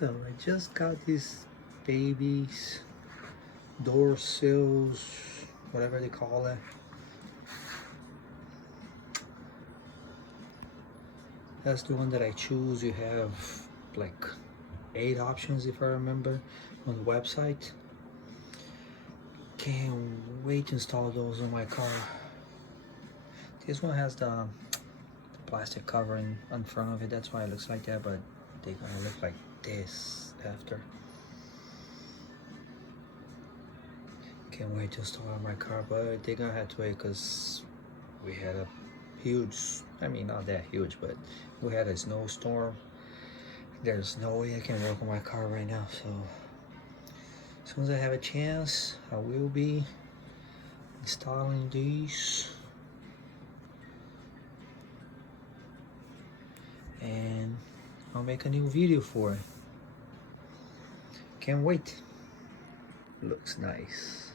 So I just got these babies, door sills, whatever they call it. That's the one that I choose. You have like 8 options if I remember on the website. Can't wait to install those on my car. This one has the plastic covering on front of it, that's why it looks like that, but they're gonna look like this after. Can't wait to install on my car, but they're gonna have to wait because we had a huge, I mean not that huge, but we had a snowstorm. There's no way I can work on my car right now, so as soon as I have a chance, I will be installing these. And I'll make a new video for it. Can't wait. Looks nice.